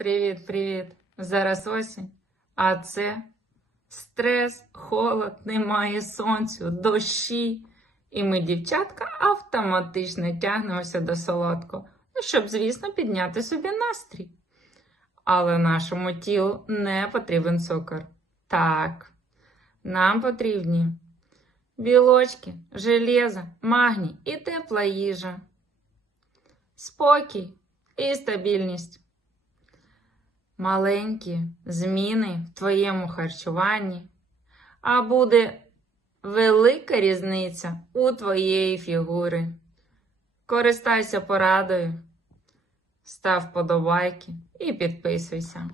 Привіт! Зараз осінь, а це стрес, холод, немає сонцю, дощі. І ми, дівчатка, автоматично тягнемося до солодкого, щоб, звісно, підняти собі настрій. Але нашому тілу не потрібен цукор. Так, нам потрібні білочки, железо, магній і тепла їжа, спокій і стабільність. Маленькі зміни в твоєму харчуванні, а буде велика різниця у твоєї фігури. Користайся порадою, став вподобайки і підписуйся.